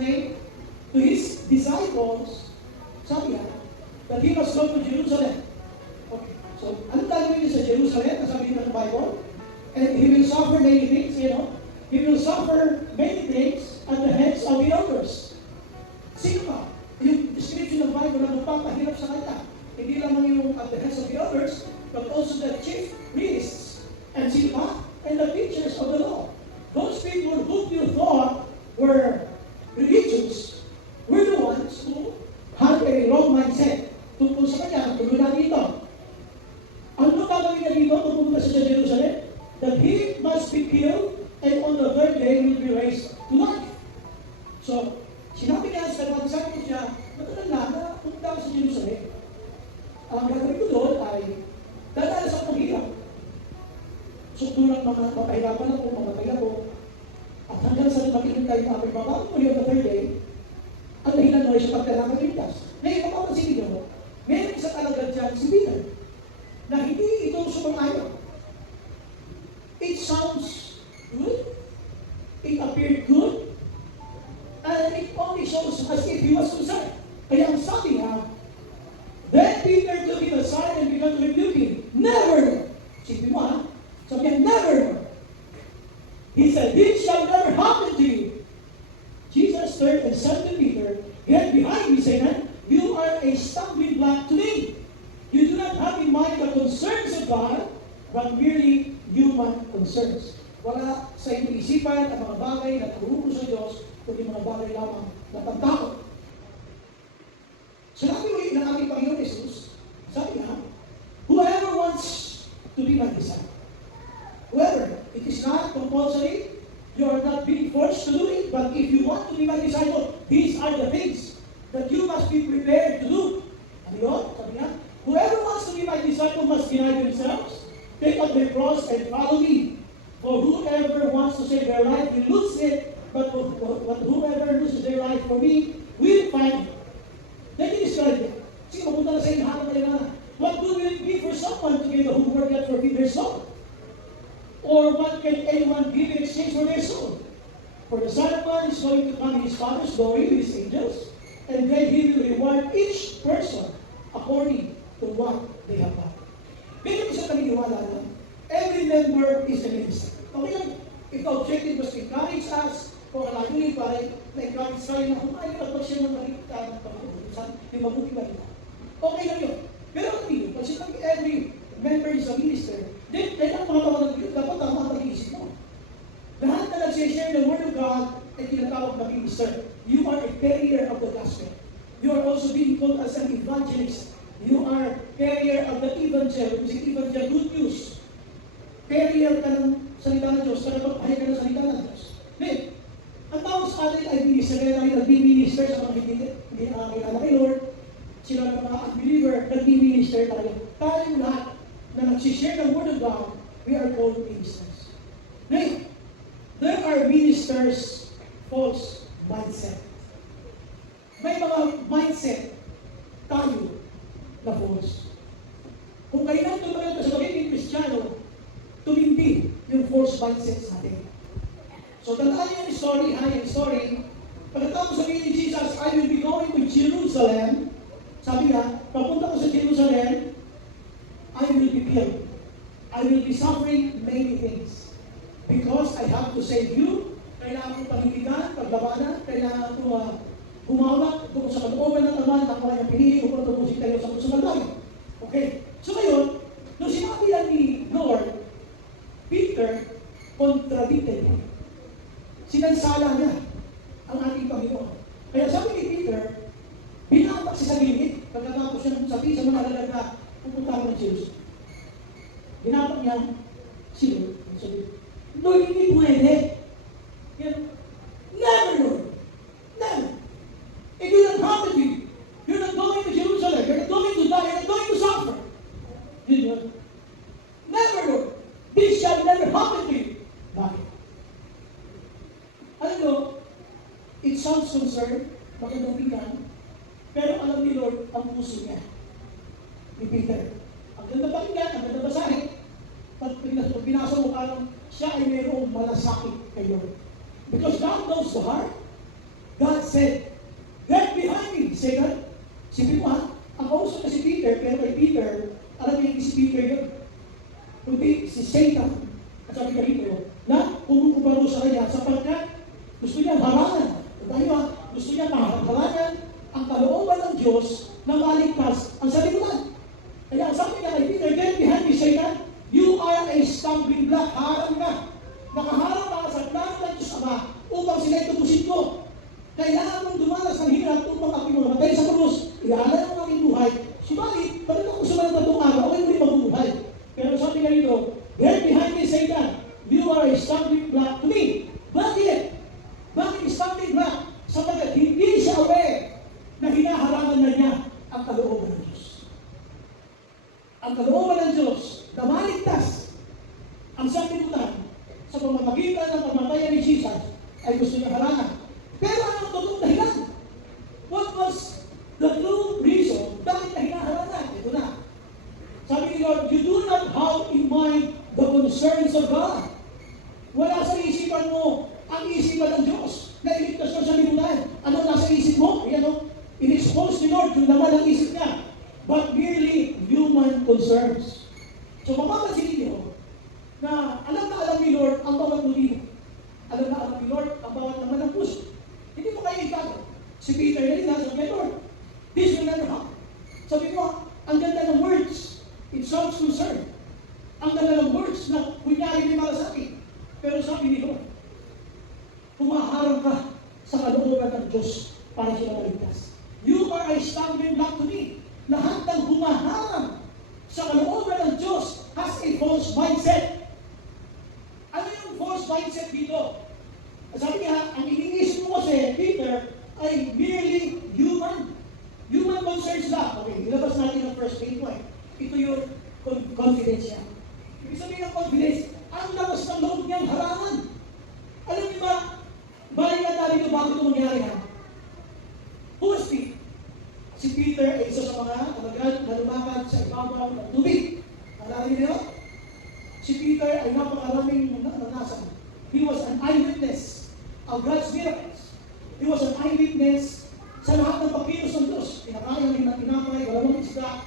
explained to his disciples, sabi niya, that he must go to Jerusalem. Okay. So, ano gagawin niya sa Jerusalem? Sabi niya ng Bible? And he will suffer many things, you know. He will suffer many things at the hands of the elders. Sino ba? Yung description ng Bible na magpapahirap sa kanya. Hindi lamang yung at the hands of the elders, but also the chief priests. And sino ba? And the teachers of the law. Those people who you thought were religious were the ones who had a wrong mindset. Tungkol sa kanya, tungkol na dito. Ano gagawin niya dito kung pumunta siya sa Jerusalem? That he must be killed and on the third day will be raised to life. So, sinabi niya sa mga disciples niya, matagal na pumunta ako sa Jerusalem. Ang gagawin ko doon ay dadala sa paghirap. So, tulad mga mapahirapan ako, mamatay ako, at hanggang sa maghihintay na aking babago muli on the third day, ang dahilan mo ay siya pagkailangan ligtas. Ngayon, mapapansin niyo, meron isang alagad dyan si Peter, na hindi ito sumang-ayon. It sounds good, it appeared good, and it only shows as if he was concerned. Kaya ang sabi niya, then Peter took him aside and began to rebuke him. Never! Sabi mo, sabi niya, never! He said, this shall never happen to you. Jesus turned and said to Peter, get behind me, Satan. You are a stumbling block to me. You do not have in mind the concerns of God, but merely human concerns. Wala sa iyong isipan ang mga bagay na turuko sa Diyos, kundi mga bagay lamang na pagtakot. Sinabi mo ng ating Panginoon Jesus, sabi niya, whoever wants to be my disciple, whoever, it is not compulsory, you are not being forced to do it, but if you want to be my disciple, these are the things that you must be prepared to do. Ano yun? Sabi niya, whoever wants to be my disciple must deny themselves, take up their cross and follow me. For whoever wants to save their life will lose it, but whoever loses their life for me will find it. Then he described it. Sige, mapunta na sa inyo, hanap kayo na. What will it be for someone to give a who work out for their soul? Or what can anyone give in exchange for their soul? For the Son of Man is going to come in his Father's glory with his angels, and then he will reward each person according to what they have done. Ganyan ko sa paniniwala na every member is a minister. Okay lang, if the objective was to encourage us, o layunin para na-encourage tayo na humayin at pag siya ng balita ng pagkukusan, yung mabuti balita. Okay lang yun. Pero ang tingin, pag sinabing every member is a minister, then kailangan mga tawag ng Diyos, dapat tama ang pag-iisip mo. Lahat na nagsishare the Word of God ay tinatawag na minister. You are a carrier of the gospel. You are also being called as an evangelist. You are carrier of the evangel, which is evangel, good news. Carrier ka ng salita ng Diyos, para magpahaya ka ng salita ng Diyos. Then, ang tawag sa atin ay minister, kaya tayo nag-minister sa mga hindi nakakilala kay Lord. Sila ng mga unbeliever, nag-minister tayo. Tayong lahat na nagsishare ng Word of God, we are called ministers. Now, there are ministers false mindset. May mga mindset tayo na false. Kung kailan tumagal ka sa pagiging Kristiyano, tumindi yung false mindset natin. So, tandaan yung story, yung story. Pagkatapos sabihin ni Jesus, I will be going to Jerusalem. Sabi niya, papunta ko sa Jerusalem, I will be killed. I will be suffering many things. Because I have to save you, kailangan ko panindigan, paglabanan, kailangan ko humawak kung sa kalooban ng Ama ng mga pinili upang tubusin kayo sa puso. Okay. So ngayon, nung sinabi yan ni Lord, Peter contradicted him. Sinansala niya ang ating Panginoon. Kaya sabi ni Peter, binapak siya sa gilid, pagkatapos siya sabi sa mga alalag na pupunta ng Jerusalem. Binapak niya si Lord. Sabi, Lord, hindi pwede. Never, Lord. Never. It will not happen to you. You're not going to Jerusalem. You're not going to die. You're not going to suffer. Never, Lord. This shall never happen to you. Bakit? Alam mo, it sounds concerned, magandang tingnan, pero alam ni Lord ang puso niya. Ni Peter. Ang ganda pakinggan, ang ganda basahin. Pag pinasa mo parang siya ay mayroong malasakit kay Lord. Because God knows the heart. God said, "Get behind me, Satan." Sipin mo ha, ang kausap na si Peter, pero kay Peter, alam niyo si Peter yun. Kundi si Satan, at sabi ka rito, na pumupubaro sa kanya sapagkat gusto niya harangan. Dahil gusto niya harangan ang kalooban ng Diyos na maligtas ang sanlibutan. Kaya ang sabi niya kay Peter, "Get behind me, Satan. You are a stumbling block." Harang ka. Nakaharap ka sa plano ng Diyos Ama upang sila itubusin ko. Kailangan mong dumanas ng hirap upang aking mamatay sa krus. Iaalala ang aking buhay. Subalit, bakit ako sumalang na itong araw? Okay mo rin mabubuhay. Pero sabi nga rito, "Get behind me, Satan. You are a stumbling block to me." Bakit? Bakit stumbling block? Sapagkat hindi siya aware na hinaharangan na niya ang kalooban ng Diyos. Ang kalooban ng Diyos na maligtas ang sanlibutan sa pamamagitan ng pamatayan ni Jesus ay gusto niya harangan. Pero ano ang totoong dahilan? What was the true reason bakit na hinaharangan? Ito na. Sabi ni Lord, "You do not have in mind the concerns of God." Wala sa isipan mo ang isipan ng Diyos na iligtas mo sa libutan. Ano nasa isip mo? Ayan o. In-expose ni Lord yung laman ng isip niya. But merely human concerns. So mapapansin ninyo na alam ni Lord ang bawat motibo. Alam ni Lord ang bawat laman ng puso. Hindi mo kayo ikaw. Si Peter na rin nasa kay Lord. This will never happen. Sabi mo, ang ganda ng words. It sounds concerned. Ang ganda ng words na kunyari may malasakit. Pero sabi ni Lord, humaharang ka sa kalooban ng Diyos para sila maligtas. You are a stumbling block to me. Lahat ng humaharang sa kalooban ng Diyos has a false mindset. Ano yung false mindset dito? Sabi niya, ang iniisip mo kasi, Peter, ay merely human. Human concerns lang. Okay, ilabas natin ang first main point. Ito yung confidence niya. Ibig sabihin ng confidence, ang lakas ng loob niyang harangan. Alam niyo ba, balikan natin ito bago ito mangyari ha? Who was Peter? Si Peter ay isa sa mga talagang nalumakad sa ibabaw ng tubig. Alala niyo? Si Peter ay napakaraming nanasan. He was an eyewitness of God's miracles. He was an eyewitness sa lahat ng pagkilos ng Diyos. Pinakain ng tinapay, walang isda,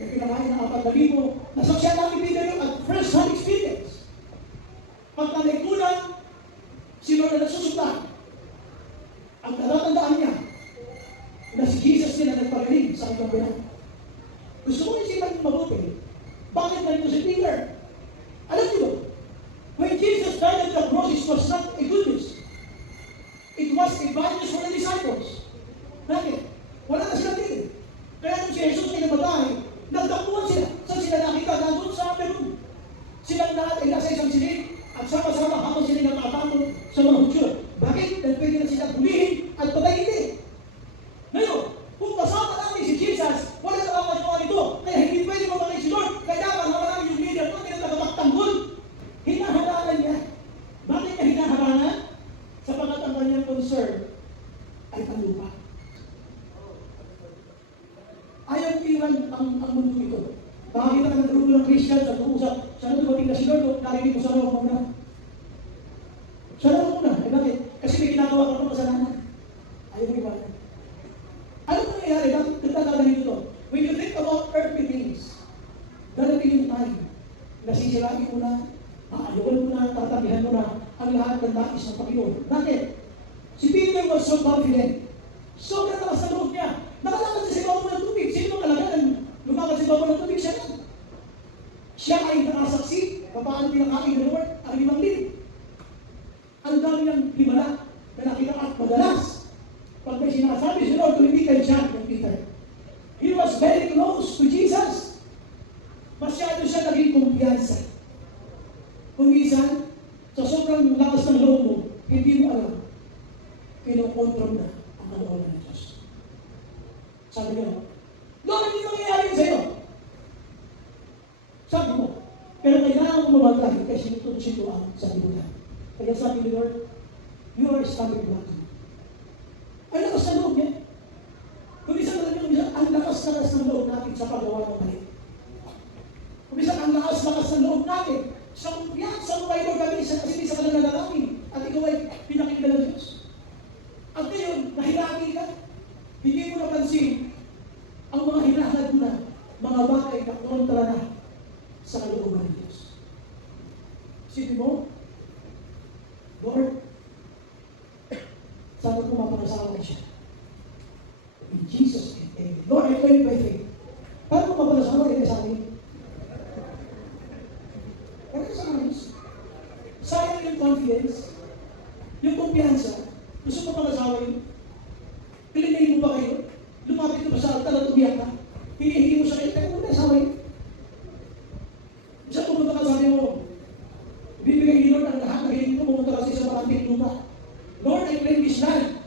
may pinakain ng 4,000. Nasaksyan namin Peter yung at first-hand experience. Pagka may kulang, sino na nagsusundan? Ang talatandaan niya na si Jesus din na nagpagaling sa kanyang bilang. Gusto mo isipan yung mabuti. Bakit ganito si Peter? Alam niyo, when Jesus died at the cross, it was not a good news. It was a bad news for the disciples. Bakit? Wala na silang tingin. Kaya nung si Jesus ay namatay, nagdakuan sila. Saan sila nakita? Nandun sa Peru. Silang lahat ay nasa isang silid at sama-sama habang sila nakatamon sa mga Hudyo. Bakit? Dahil pwede na sila hulihin at patayin. Ngayon, kung kasama namin si Jesus, wala na ang magawa nito. Kaya hindi pwede mamatay si Lord. Kailangan naman yung leader doon, hindi na nakapagtanggol. Hinaharangan niya. Bakit niya hinaharangan? Sapagat ang kanyang concern ay panlupa. Ayaw mo iwan ang mundo ito. Makakita ka ng grupo ng Christian sa tuusap. Sana dumating na si Lord, narinig mo sa loob mo muna. Sa loob muna. Eh bakit? Kasi may ginagawa ka ng kasalanan. Ayaw mo iwan. Ano mo nangyayari? Bakit nagtatagalin ito? When you think about earthly things, darating yung time, nasisirain mo na, aayuan mo na, tatabihan mo na, ang lahat ng nais ng Panginoon. Bakit? Si Peter was so confident. Sobrang lakas na loob niya. Nakalakad siya sa ibabaw ng tubig. Sino ang kalagaan? Lumakad sa ibabaw ng tubig siya lang. Siya ay nakasaksi. Paano pinakain ng Lord? Ang 5,000. Ang dami niyang himala na nakita at madalas. Pag may sinasabi si Lord, hindi kay John ng Peter. He was very close to Jesus. Masyado siya naging kumpiyansa. Kung minsan, sa sobrang lakas ng loob mo, hindi mo alam, kinokontrol na ang kalooban ng Diyos. Sabi niyo, Lord, hindi mangyayari sa iyo. Sabi mo, pero kailangan mo mamatay kasi ito ang sabi mo na. Kaya sabi ni Lord, you are standing block. Ang lakas ng loob niya. Kung isang ang lakas ng loob natin sa paggawa ng mali. Kung isang ang lakas ng loob natin sa mga Lord kami, kasi sa kanila natin, at ikaw ay pinakinggan ng Diyos. At ngayon, mga bagay na kontra na sa kalooban ng Diyos. Isipin mo, Lord, sana kung mapangasawa ko siya. In Jesus' name, amen. Lord, I pray by faith. Paano kung mapangasawa ka sa amin? Ano sa amin? Sayang yung confidence, yung kumpiyansa. Gusto mo pangasawa yun? Pilinay mo ba kayo? Lumapit ka ba sa altar at umiyak ka? Hinihingi mo sa kayo, kaya mo na asawa yun. Isa pumunta ka, sabi mo, bibigay ni Lord ang lahat na hindi mo, pumunta ka sa isang maraming lupa. Lord, I claim this land,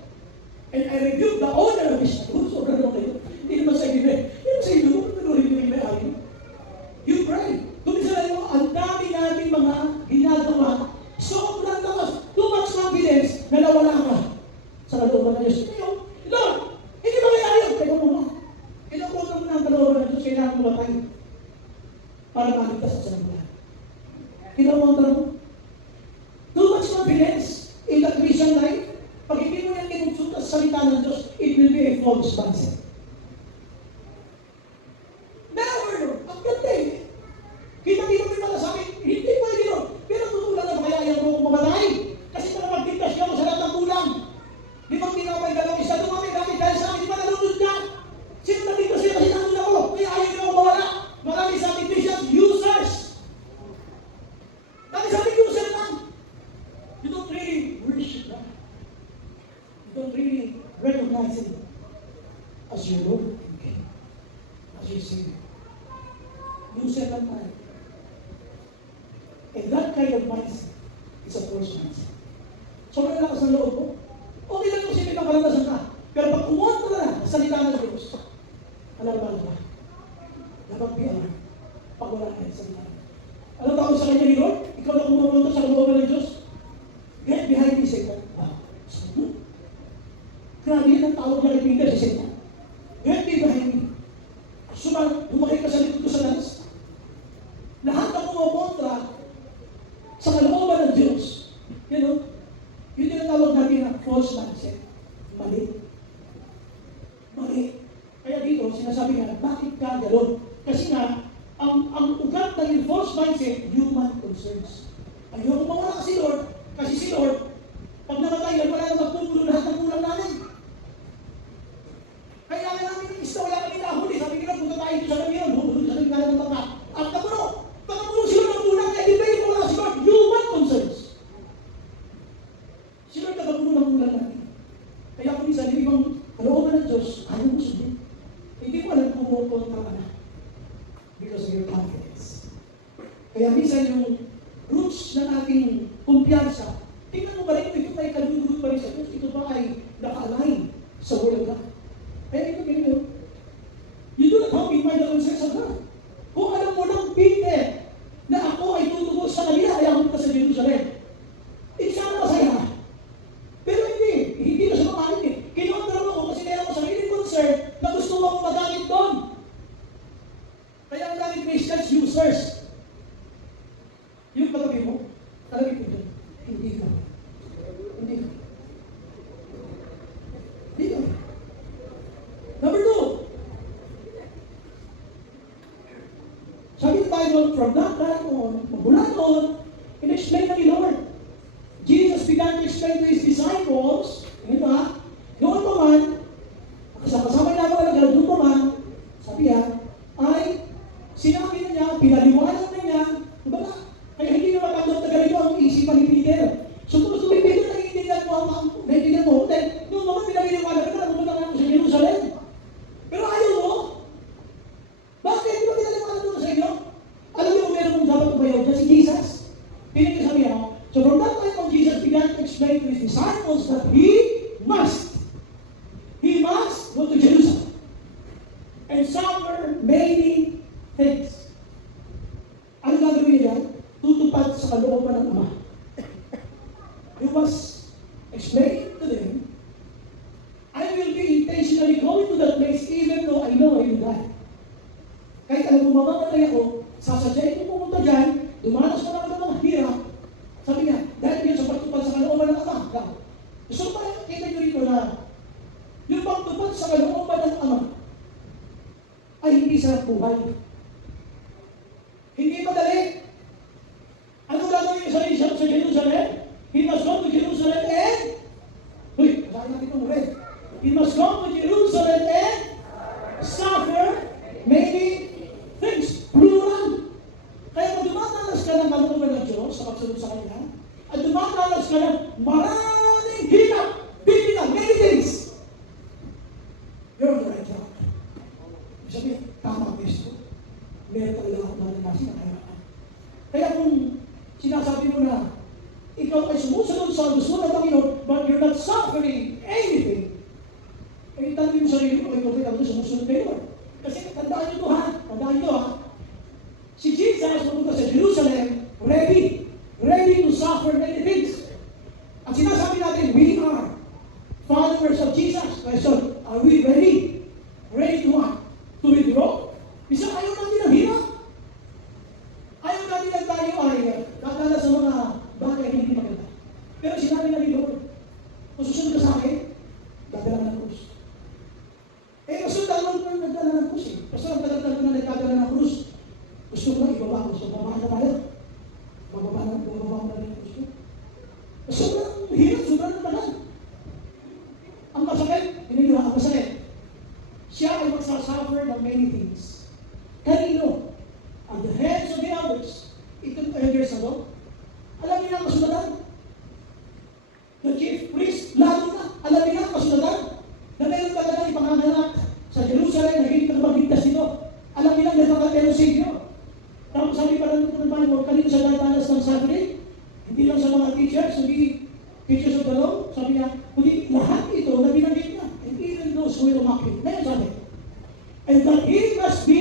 and I rebuke the owner of this land. Sobrang naman kayo. Hindi naman sa ibig. Hindi naman sa ibig. Pinurin mo yung may-ari. You pray. Kung isa lang mo, ang dami natin mga ginagawa. Sobrang lakas. Too much confidence na nawala ka sa kalooban ng Diyos. Lord, hindi ba kaya yun? Teka mo ba? Kailangan mo na ang kalooban ng Diyos. Kailangan mo matay para maligtas sa sanang. Kailangan mo ang tanong. Too much confidence in the Christian life. Pag hindi mo yan kinugsunta sa salita ng Diyos, it will be a false mindset. Never! Ang ganda eh. Kita-kita mo yung mga sabi, hindi pwede yun. Pero tutulan na kaya ayaw mo kung mamatay. Kasi para magtintas ka mo sa lahat ng kulang. Di bang tinapay dalawang isa, dumami dami dahil sa akin, di ba nalunod ka? Sino natintas sila kasi nalunod ako? Kaya ayaw nyo ako mawala. Marami sa ating Christians, users. Dami sa ating user lang. You don't really worship God. You don't really recognize Him as your Lord and King, as your Savior. User lang tayo. And that kind of mindset is a false mindset. Sobrang lakas ng loob ko. Okay lang kung may pangkalanasan ka. Pero pag umunta na sa salita ng Diyos, alam ba? Dapat be alert. Pag wala ka sa salita. Alam tawag sa kanya ni Lord? Ikaw na kumumunta sa kalooban ng Diyos. Get behind me, Satan. Grabe yan ang tawag na kay Peter si Satan. Get behind me. Lumakay ka sa likod ko sa lanas. Lahat ng kumukontra sa kalooban ng Diyos. Yun yung tawag natin na false mindset. Mali. Kaya dito, sinasabi nga, bakit ka gano'n? Kasi nga, ang ugat ng false mindset, human concerns. Ayoko mawala kasi Lord, kasi si Lord, pag namatay yan, wala na magpupulo lahat ng kulang namin. Kaya nga namin yung wala kami nahuli. Sabi nila, punta tayo ito sa kanya, hulun sa kanya ng mga. At nakapuno sila ng kulang, kaya di ba yung wala si Lord? Human concerns. Si Lord nakapuno ng kulang natin. Kaya kung minsan, yung ibang kalooban ng Diyos, ayaw mo sundin. Hindi mo alam kung kumukontra ka na. Because of your confidence. Kaya minsan yung roots ng ating kumpiyansa, tingnan mo ba rin, ito ay kalulunod pa rin sa Diyos, ito ba ay naka-align sa Word of God. Kaya ito ganyan, you do not have in mind the concerns of God. Kung alam mo lang, Peter, na ako ay tutugod sa kanila, ay ako sa Jerusalem. Sana masaya. Pero hindi ka siya mamalit eh. Kinontra mo ko kasi meron ko sariling concern na gusto mo magamit doon. Kaya ang daming Christians, users. Yung pagabi mo, talagin ko dyan. Hindi ka. Number 2. Sabi ng Bible, from that time on, mula noon, in-explain na ni Lord. Jesus began to explain to His disciples, noon pa man, kasama na ako talaga, doon pa man, sabi ay, sinabi na niya, pinaliwanag na niya, diba na? Kaya hindi na matanggap na ganito ang isipan ni Peter. So kung gusto ni Peter, naiintindihan mo, then, noong naman pinaliwanag na, pumunta na ako sa Jerusalem. Pero ayaw mo? Bakit? Di ba pinaliwanag mo sa inyo? Alam niyo kung meron mong dapat umayaw dyan, si Jesus. Pinagkasabi ako, so from that time on, Jesus began to explain to His disciples that He must go to Jerusalem and suffer many things. Ano gagawin niya? Tutupad sa kalooban ng Ama. You must explain to them, I will be intentionally going to that place even though I know I will die. Kahit alam mo mamamatay ako, sasadyain ko pumunta dyan, dumanas ko na ng mga hirap. Sabi niya, dahil yun sa pagtupad sa kalooban ng Ama. So, kita nyo rito na yung pagtupad sa kalooban ng Ama ay hindi sarap buhay. Hindi madali. Ano gagawin niya sa Jerusalem? He must go to Jerusalem and basahin natin ito muli. He must go to Jerusalem and suffer many things. Plural. Kaya kung dumatalas ka ng kalooban ng Diyos sa pagsunod sa Kanya, at dumatalas ka ng maraming hirap, bibilang, many things, you're on the right track. Ibig sabihin, tama ang Kristo. Meron talaga ako naranasin na kahirap. Kaya kung sinasabi mo na, ikaw ay sumusunod sa gusto ng Panginoon, but you're not suffering anything, eh, tanongin mo sarili mo, ikaw ay sumusunod kay Lord. Kasi tandaan nyo ito ha, si Jesus pumunta sa Jerusalem, ready to suffer many things. At sinasabi natin, we are followers of Jesus. So, are we ready? Ready to what? To withdraw? Bisa ayaw natin ng hirap. Ayaw natin na tayo ay dadala sa mga bagay hindi maganda. Pero sinabi na ni Lord, kung susunod ka sa akin, dadala ka ng krus. Eh, kasi dalawang na nagdala ng krus eh. Kasi ang tagal-tagal na nagdala ng krus, gusto ko na ibaba ko. So, bababa na tayo. Bababa na ng krus ko. Sobrang hirap, sobrang tagal. Ang masakit, ang masakit. Siya ay magsasuffer ng many things. Kanino? At the heads of the elders. Itong elders na doon. Alam niyo ang kasunatan? The chief priest, lalo na, alam niyo ang kasunatan? Na meron talaga ipanganganak sa Jerusalem na hindi ka magligtas dito. Alam niyo ang nagkakaterosigyo. Tapos sabi pa lang ng Panginoon, kanino sa dadanas ng suffering? Hindi lang sa mga teachers, hindi teachers of the law. Sabi niya, kundi lahat ito na binanggit niya. And even those who will mock him. Ngayon sabi, and that he must be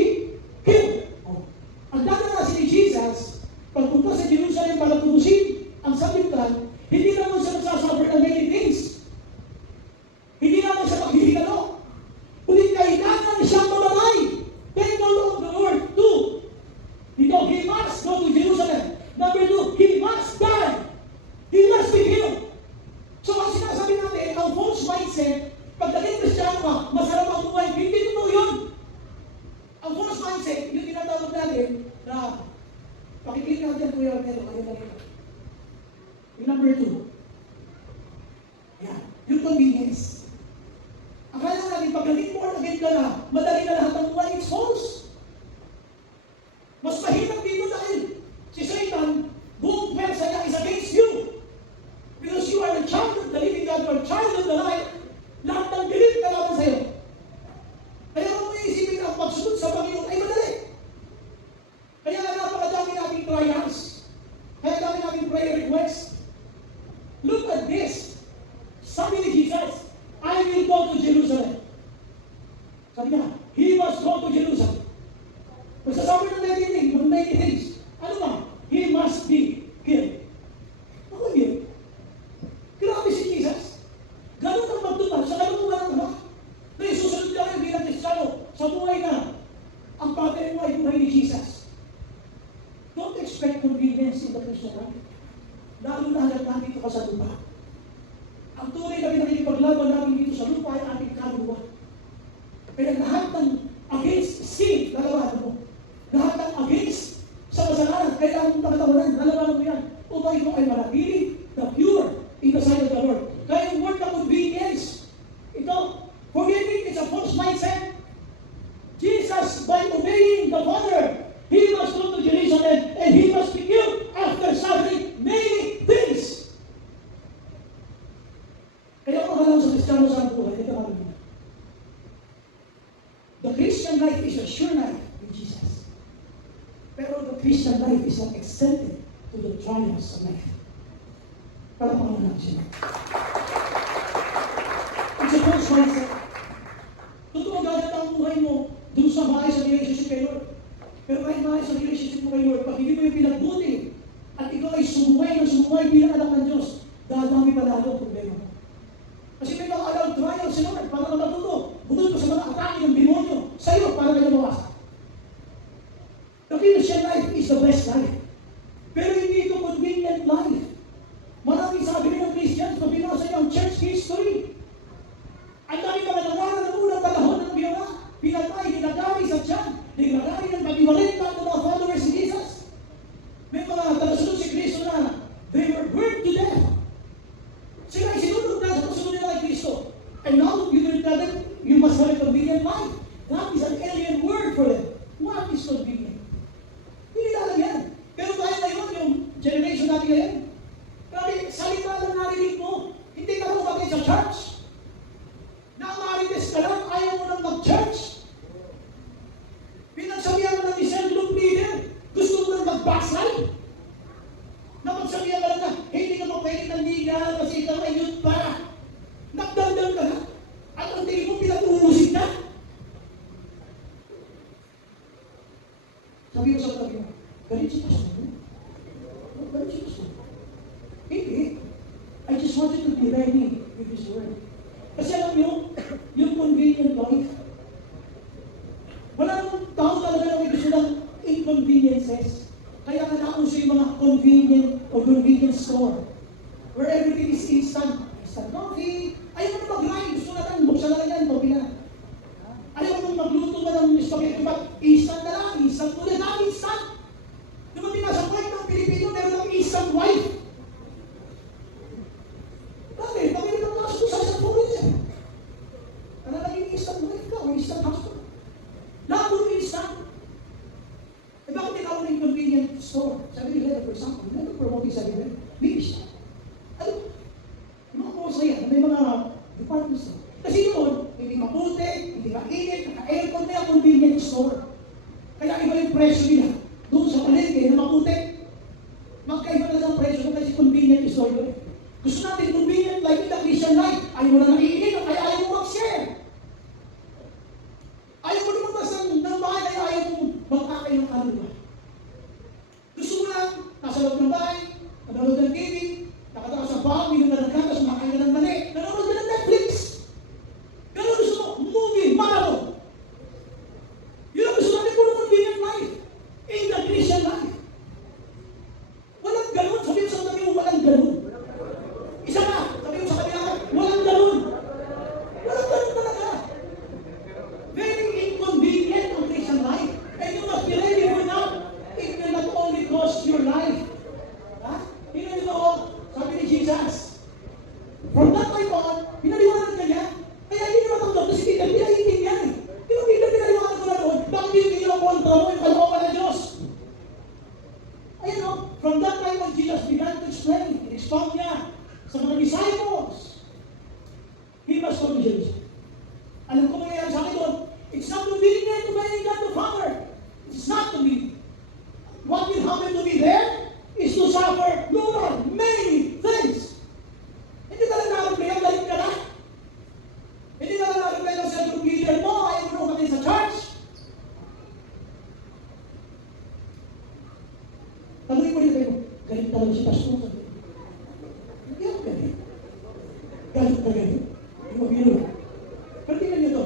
killed. Ang dadanasin ni Jesus, pagpunta sa Jerusalem para tubusin ang sanlibutan, hindi naman siya magsasuffer ng many things. Hindi naman siya maghihigalo. Kundi kailangan siyang mamatay. Temple of the Lord. 2. Dito, he must go to Jerusalem. Number 2, he must die. He must be killed. So, ang sinasabi natin, ang false mindset, pag naging Kristiyano ka, masarap ang buhay. Hindi totoo yun. Ang false mindset, yung tinatawag natin na pakikita natin Kuya Romero, kayo na rin. Yung number 2. Yan. Yung convenience. Akala natin, pag naging born again ka na, madali na lahat ng buhay, it's false. Mas mahirap dito dahil si Satan, buong pwersa niya is against you. Because you are a child of the living God, you are a child of the light, lahat ng bilib na laban sa'yo. Kaya kung may isipin ang pagsunod sa Panginoon ay madali. Kaya nga napakadami nating trials. Kaya dami nating prayer requests. Look at this. Sabi ni Jesus, I will go to Jerusalem. Sabi niya, he must go to Jerusalem. Magsasabi ng many things. Ano ba? He must be killed. Ako yun. Grabe si Jesus. Ganun ang magtutag sa kalungan ng anak. Na isusunod ka rin bilang Kristiyano sa buhay na ang pattern mo ay buhay ni Jesus. Don't expect convenience in the Christian life. Lalo na hanggang natin ito ka sa lupa. Ang tunay na pinakikipaglaban natin dito sa lupa ay ating kaluluwa. Kaya lahat ng against sin, lalawanan mo. Lahat ng against sa kasalanan, kailangan mong nakatawanan, lalawanan mo yan. Upang ito ay manatili the pure in the sight of the Lord. Kaya yung word na convenience, ito, forgetting it's a false mindset. Jesus, by obeying the Father, he must go to Jerusalem and he must be killed after suffering many things. Kaya kung alam sa Kristiyano sa buhay, ito kami na. The Christian life is a sure life with Jesus. Pero the Christian life is not extended to the trials of life. Palapakan natin siya. It's a false mindset. Totoo agad ang buhay mo dun sa maayos sa relationship kay Lord. Pero kahit maayos sa relationship mo kay Lord, pag hindi mo yung pinagbuti at ikaw ay sumuway bilang anak ng Diyos, dadami pa lalo ang problema mo. Kasi may mga allowed trials si Lord para ka matuto. Bukod pa sa mga atake ng demonyo sa iyo para kayo mawasak. The Christian life is the best life. Pero hindi ito convenient life. Maraming sabi ng Christians, pag binasa niyo ang church history, ang dami mga you tell them, you must have a convenient life. That is an alien word for them. What is convenient? Hindi na alam yan. Pero tayo ngayon, yung generation natin ngayon, grabe, salita lang narinig mo. Hindi ka lumagay sa church. Nakakarites ka lang, ayaw mo nang mag-church. Pinagsabihan mo ng isang group leader, gusto mo nang mag-backslide. Napagsabihan ka lang na, hindi ka pa pwede nandigan kasi ikaw ay youth pa. Nagdamdam ka na. At ang tingin mo, pinag-uusig ka. Sabi ko sa tabi mo, galit si Pastor mo. Galit si Pastor. Hindi. I just wanted to be ready with this word. Kasi alam nyo, yung convenient life, wala namang tao talaga na may gusto ng inconveniences. Kaya ka nauso yung mga convenient or convenience store where everything is instant. Instant coffee. Ayaw mo na mag-grind. Gusto na lang, buksan na lang yan, topi na. Ayaw mo magluto ka ng spaghetti ba? Instant na lang, instant ulit. Instant. Dumating na sa point ng Pilipino, meron ng instant wife. Bakit? Bakit naman nakasok sa isang puro niya? Ano naging instant wife ka o instant husband? Lahat mo instant. Eh bakit tinawag ng convenient store? Sabi nila, for example, never promoting sa nila, maybe siya. Ano? Yung mga course na yan, may mga departments na. Kasi doon, hindi maputi, hindi mainit, naka-aircon na yung convenient store. Kaya iba yung presyo nila. Doon sa palengke na maputi. Magkaiba na lang presyo kasi convenient store yun. Gusto natin convenient life in the Christian life. Ayaw mo na nakikinig, kaya ayaw mo mag-share. Ayaw mo naman basta ng bahay, kaya ayaw mo magkakay ng kaluluwa. Gusto mo lang, nasa loob ng bahay, nanonood ng TV, nakatakas sa bahay, minum na ng gatas, makain ka ng mali, nanonood ka ng Netflix. Ganun gusto mo, movie, marathon. Yun ang gusto natin po ng convenient life. In the Christian life. Walang ganun. Sabi mo sa tabi mo, walang ganun. Isa ka, sabi mo sa kabila, walang ganun. Walang ganun talaga. Very inconvenient ang Christian life. And you must be ready for that. It will not only cost your life. Ha? Hindi ito, sabi ni Jesus. From that time on, pinaliwanag ka niya. Kaya hindi naman ang doktor si Peter, pinaiintindihan. Hindi mo Peter pinaliwanag ko na doon. Bakit hindi kinakontra mo yung kalooban ng Diyos? Ayun o, from that time on, Jesus began to explain. In-expound niya sa mga disciples. He must come to Jerusalem. Alam ko mangyayari sa akin doon. It's not convenient to obey God the Father. It's not convenient. What will happen to me there is to suffer many things. Hindi ka lang nakapagpray ang galit ka na. Hindi ka lang nakapagpray ang self-group leader mo. Ayaw mo kami sa church. Tanungin mo rin kayo, galit talaga si Pastor. Hindi ako galit. Galit na galit. Hindi mo biro. Pero tingnan niyo ito.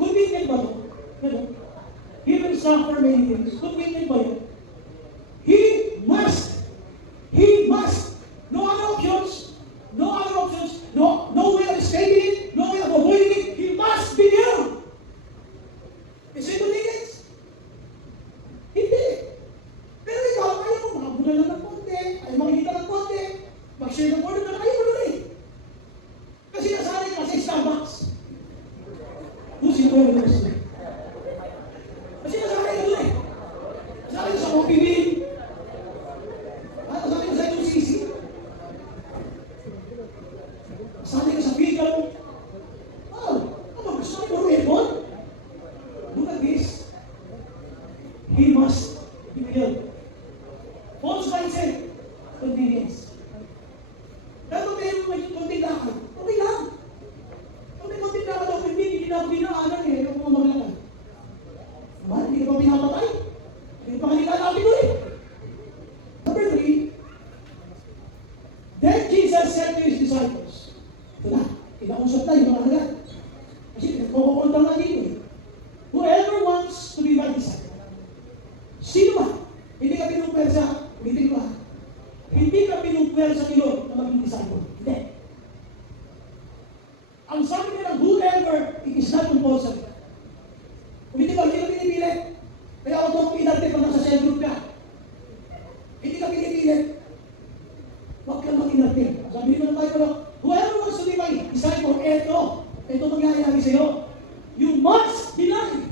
Convenient ba ito? Ano? He will suffer many things. Convenient ba yun? He must. No other options. No way of escaping it. No way of avoiding it. He must be there. Is it convenient? Hindi. Pero ikaw, ayaw mo makabunan lang ng konti, ayaw makikita ng konti, mag-share ng order na ayaw mo doon eh. Kasi nasanay ka sa Starbucks. Pusin ko yung gusto. Kasi nasanay ka doon eh. Nasanay ka sa Coffee Bean. Nasanay ka sa UCC. Nasanay ka sa Figaro. Gusto mo yung aircon? Look at this. He must be killed. False mindset, convenience. Pero meron may konting lakad. Okay lang. Kung may konting lakad ako, hindi na ako binaanan eh. Yung mga maglakad. Diba? Hindi ka pa pinapatay. Hindi pa kanila natin ko eh. Number 3, then Jesus said to his disciples, ito na, kinausap na yung mga anak. Kasi pinagkukunta nga dito eh. Whoever wants to be my disciple. Sino ba? Hindi ka pinupwersa, ulitin ko ha. Hindi ka pinupwersa ni Lord na maging disciple. Hindi. Ang sabi niya ng whoever, it is not compulsory. Ulitin ko, hindi ka pinipili. Kaya ako doon pinarte pa nasa cell group ka. Hindi ka pinipili. Huwag kang mag-inarte. Sabi nyo ng Bible, whoever wants to be my disciple, eto. ito mangyayari sa'yo. You must deny.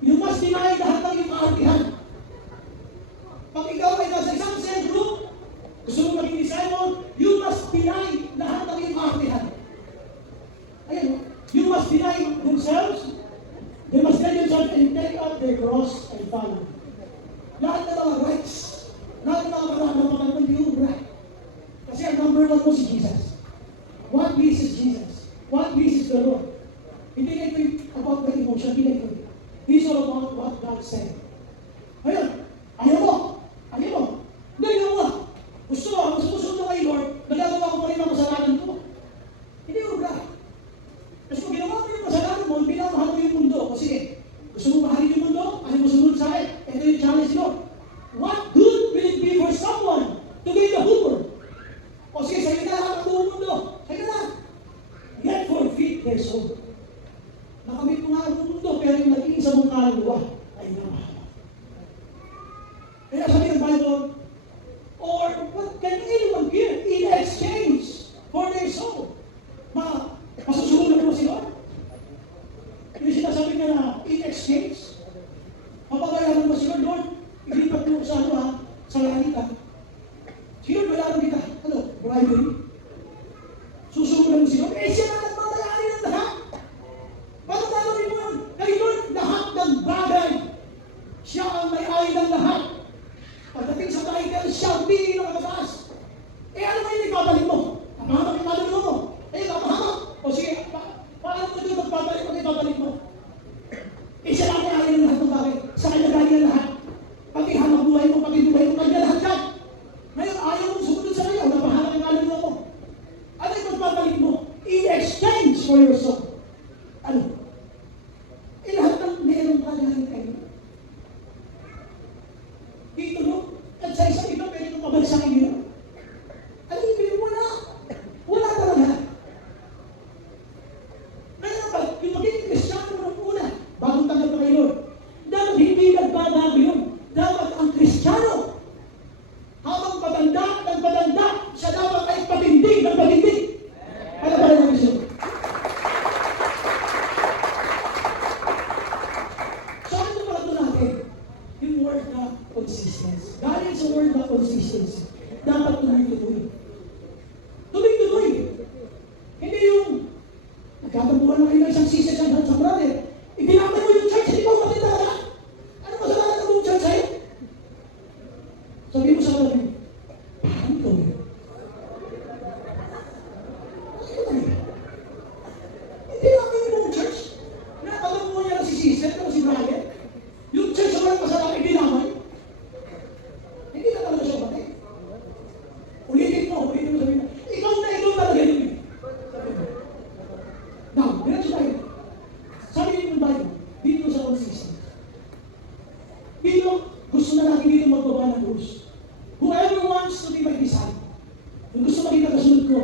You must deny lahat ng iyong kaartihan. Pag ikaw ay nasa isang cell group, gusto mo maging disciple, you must deny lahat ng iyong kaartihan. Ayan, you must deny themselves. They must deny themselves and take up their cross and follow. Lahat ng mga rights, lahat ng mga karapatan, hindi yung right. Kasi ang number one mo si Jesus. What pleases Jesus? What pleases the Lord? Hindi na ito about the emotion, hindi na ito. He's all about what God said. Ayun, ayaw mo. Ayaw mo. Hindi, ayaw mo. Gusto mo kay Lord, nagagawa ko pa rin ang kasalanan ko. Hindi yung right. Kasi kung ginawa mo yung kasalanan mo, pinamahal mo yung mundo. Kasi gusto mo mahalin yung mundo, ayaw mo sumunod sa akin. Ito yung challenge, Lord. What good will it be for someone to gain the whole world? O sige, sa'yo na lahat ang buong mundo. Sa'yo na. Yet forfeit their soul. Nakamit mo nga ang mundo, pero yung nag-iisa mong kaluluwa ay namahal. Kaya sabi ng Bible, or what can anyone give in exchange for their soul? Masusunod mo si Lord? Yung sinasabi niya na in exchange, mapabayaran mo si Lord, Lord, ilipat mo sa sa langit ka. Si Lord, bayaran kita. Ano? Bribery? Susunod mo si Lord? Siya na nagmamayari ng lahat. Paano gagawin mo yun? Kay Lord, lahat ng bagay. Siya ang may-ari ng lahat. Pagdating sa title, siya ang pili ng mataas. Ano ba yung ipabalik mo? Kapahamak yung kaluluwa mo. Kapahamak. O sige, paano mo ito magpabalik mo ipabalik mo? Siya lang may-ari ng lahat ng bagay. Sa kanya galing ng lahat. Pati hamak buhay mo, pati buhay mo, kanya lahat yan. Ngayon, ayaw mong sumunod sa kanya, napahamak yung kaluluwa mo. Ano yung magpabalik mo? In exchange for your soul. Ano? Lahat ng meron ka lang kayo. Dito, no? At sa isang iba, pwede kong pabagsakin nila. Ano yung pinag wala? Wala talaga. Ngayon, yung magiging Kristiyano mo ng una, bagong tanggap na kay Lord, dapat hindi nagbabago yun. Dapat ang Kristiyano, habang patanda, siya dapat ay patindig ng patindig. Ano ba rin ang gusto? So, ano pala ito natin? Yung word na consistency. Dahil sa word na consistency, dapat tuloy-tuloy. Tuloy-tuloy. Hindi yung nagkatabuhan na kayo isang sisa sa brother. Itinapay mo yung church, hindi mo pati talaga. Ano masalanan ng buong church sa'yo? Sabi mo sa brother, paano ikaw yun? Itinapay mo yung church. Nakatabuhan niya na si sister, na si brother. Yung church sa walang kasalanan, itinapay. Hindi na talaga siya pati. Ulitin mo sabihin mo, ikaw talaga yun. Sabi mo. Now, diretso tayo. Sabi niyo yung Bible, dito sa consistent. Dito, gusto na natin dito magbaba ng krus. Whoever wants to be my disciple, kung gusto makita kasunod ko,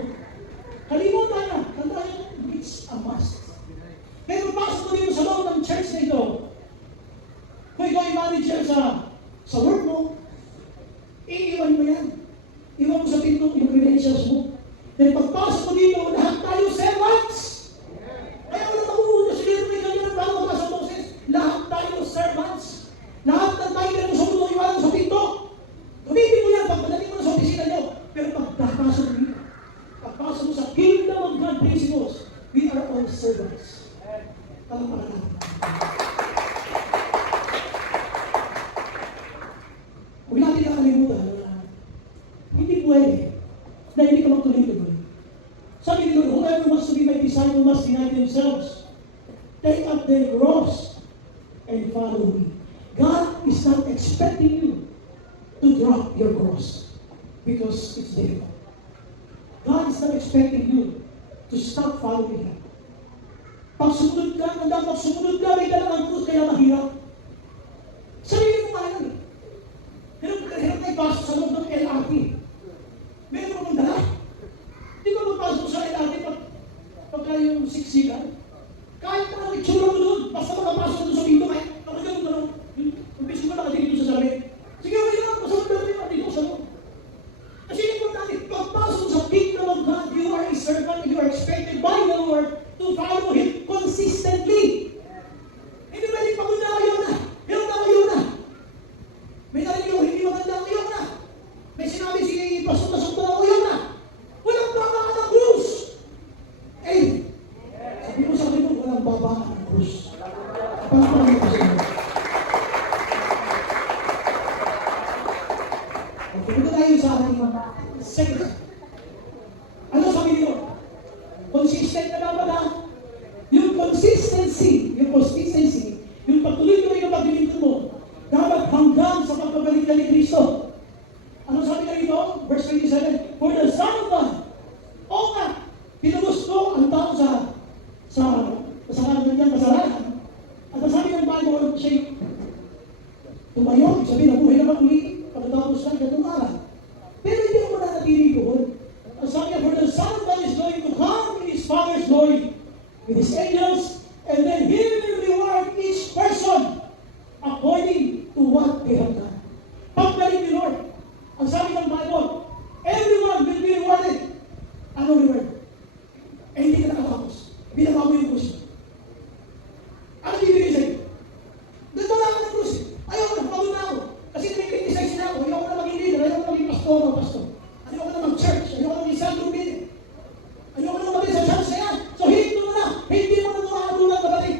kalimutan na, tandaan niyo, it's a must. Kaya kung pasok mo dito sa loob ng church na ito, kung ikaw ay manager sa work mo, iiwan mo yan. Iwan mo sa pinto yung credentials mo. Then pagpasok mo dito, lahat tayo servants. Kaya wala makuuna sa dito may ganyan bago sa Moses. Lahat tayo servants. Lahat ng tayo na sa mundo, iwan mo sa pinto. Gamitin mo yan, pagpadating mo na sa opisina nyo. Pero pagpasok mo dito, pagpasok mo sa kingdom of God principles, we are all servants. Talampakan natin. Huwag natin nakalimutan na hindi pwede na hindi ka magtuloy-tuloy. Sabi nito, whoever wants to be my disciple must deny themselves, take up their cross, and follow me. God is not expecting you to drop your cross because it's difficult. God is not expecting you to stop following Him. Pag sumunod ka, may dalawang krus kaya mahirap. Sabihin mo nga yan eh. Hirap na ipasok sa loob ng LRT. Meron akong dala. Hindi ko magpasok sa LRT pagka yung siksikan. Kahit na ang itsura mo doon, basta makapasok doon sa pinto, kahit nakagano'n na yung piso ko nakadikit sa sarili. Sige, okay lang, pasok na rin dito sa loob. Kasi importante, pagpasok sa kingdom of God, you are a servant and you are expected by the Lord to ng babaan ng krus. Pangalaman ko sa inyo. Okay, ito tayo sa ating second. Ano sabi niyo? Consistent na dapat ha? Yung consistency, yung patuloy-tuloy na paglilingkod mo, dapat hanggang sa pagbabalik na ni Kristo. Ano sabi na dito? Verse 27, for the Son of God, oo nga, pinubos ko ang tao sa kanyang kasalanan. At ang sabi ng Bible, siya tumayo, sabi na buhay naman ulit, pagkatapos lang ganung araw. Pero hindi naman nanatili doon. Ang sabi niya, for the Son of God is going to come in His Father's glory with His angels, and then He will reward each person according to what they have done. Pagbalik ni Lord, ang sabi ng Bible, everyone will be rewarded. Ano reward? Eh, hindi ka nakatapos. Binagawa mo yung krus. Ano bibigay sa'yo? Doon wala ka ng krus. Ayaw ko na, pagod na ako. Kasi nag-criticize na ako. Ayaw ko na maging leader. Ayaw ko na maging pastor o pastor. Ayaw ko na mag-church. Ayaw ko na maging Santo Meeting. Ayaw ko na maging sa church na yan. So, hindi mo na. Hindi mo na tumakatulang kapatid.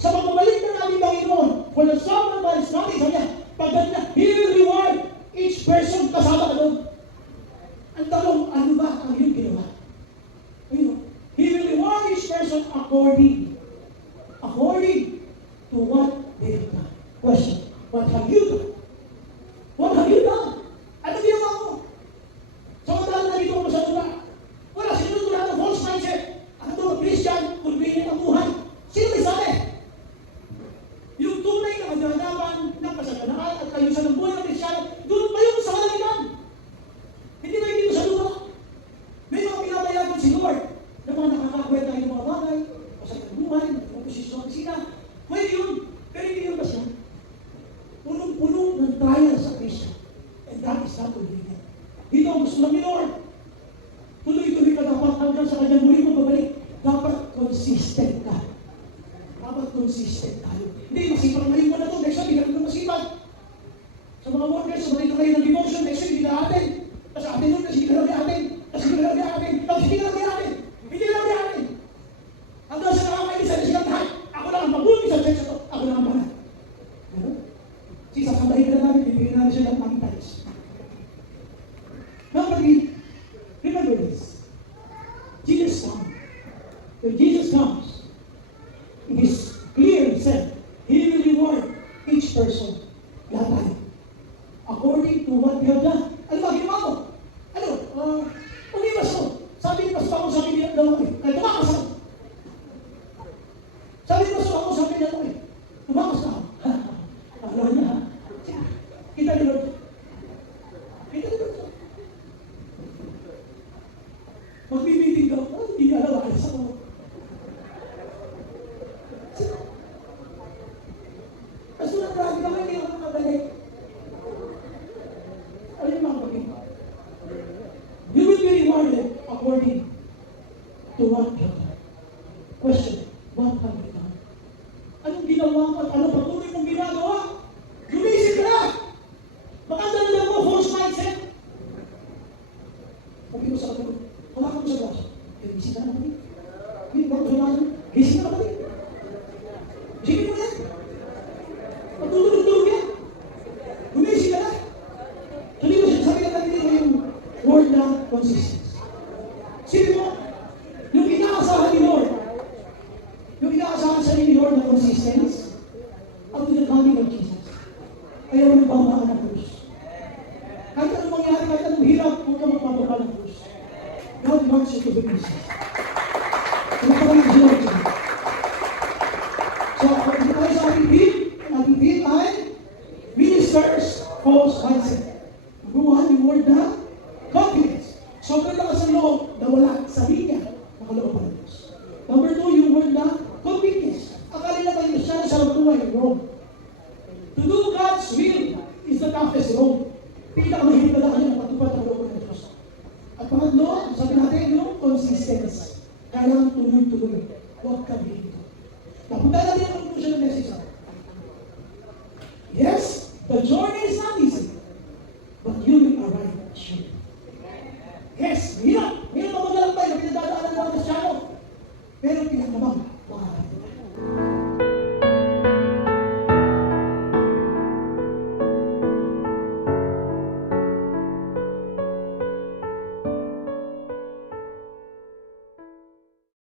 Sa pagbabalik na namin Panginoon, for the Son of God is coming, sabi niya, pagdating na, He will reward each person kasama ka doon. Ang tanong, ano ba ang iyong ginawa? He will reward each person according to what they have done. Question, what have you done? What have you done? Ano ginawa mo? Samantala na dito ko sa tula. Wala, sinunod ng false mindset. Ano ito, Christian, convenient ang buhay. Sino may sabi? Yung tunay na kaganapan ng kasaganaan at kayusan ng buhay ng Kristyano, doon pa yung sa kalangitan. Hindi ba dito sa lupa? May mga pinapayagan si Lord na mga nakakakwet tayo ng mga bagay, pasal ng buhay, oposisyon ng sina. May yun, pero hindi yun ba siya? Punong-puno ng trial sa Kristo. And that is not convenient. Dito ang gusto ng Lord. Tuloy-tuloy ka dapat hanggang sa kanyang muli mong babalik. Dapat consistent ka. Dapat consistent tayo. Hindi, masipag ngayon mo na ito. Next week, hindi ka masipag. Sa mga workers, sa mga kayo ng devotion, next week, hindi na atin. Tapos atin nun, kasi hindi na atin. Tapos hindi na atin. Tapos hindi na atin. Hindi na atin. Hanggang sa nakakaisa na silang lahat. Ako lang ang mabuti sa church ito. Ako lang ang banal. Sasabahin ka na namin, bibigyan namin siya ng mga times. Number 3, remember this. Jesus comes. When Jesus comes, it is clear and said, He will reward each person. Lahat tayo. According to what you have done. Ano ba, ginawa mo? Ano? Umiwas mo. Sabi ni Pastor ako, sabi niya dalawa eh. Kaya tumakas ako. Sabi ni Pastor ako, sabi niya dalawa eh. Tumakas ako. Alam niya ha? Kita ni Lord. Kita ni Lord. Magbibiting daw. Hindi niya alam. Alas ako. Kasi nag-grabe ka, hindi ako makabalik. Ano yung mga bagay? You will be rewarded according to what you have done. Question, what have you done? Anong ginawa mo at anong patuloy mong ginagawa? Lumisip ka na! Baka dala mo false mindset. Sabi ko sa kapatid, hawakan mo sa braso. Gising ka na kapatid. Hindi ba ko sa braso? Gising ka na kapatid. Gising mo yan. Matulog-tulog yan. Lumisip ka na. Sabi ko, sabi ka natin yung word na consistency. Sabi mo, yung inaasahan ni Lord, yung inaasahan sa ni Lord na consistency, up to the coming of Jesus. Ayaw nagbaba ka ng krus. Kahit anong mangyari, kahit anong hirap, huwag ka magpapaba ng krus. God wants you to be consistent. Ano pa rin siya? So, kung tayo sa ating feet ay ministers false mindset. Gumawa yung word na confidence. Sobrang lakas ang loob na wala sa linya nakaloob pa ng Diyos. Number 2, yung word na convenience. Akala na kayo siya sa buhay, wrong. To do God's will is the toughest road. Pinakamahirap na kanya na patupad ang loob ng Diyos. At pangatlo, sabi natin, yung consistency. Kailangan tuloy-tuloy. Huwag kang dito. Napunta natin ang conclusion ng message. Yes, the journey is not easy. But you will arrive surely. Yes, hirap. Hirap ang maglalakbay na pinagdadaanan ng mga Kristyano. Pero pinakamang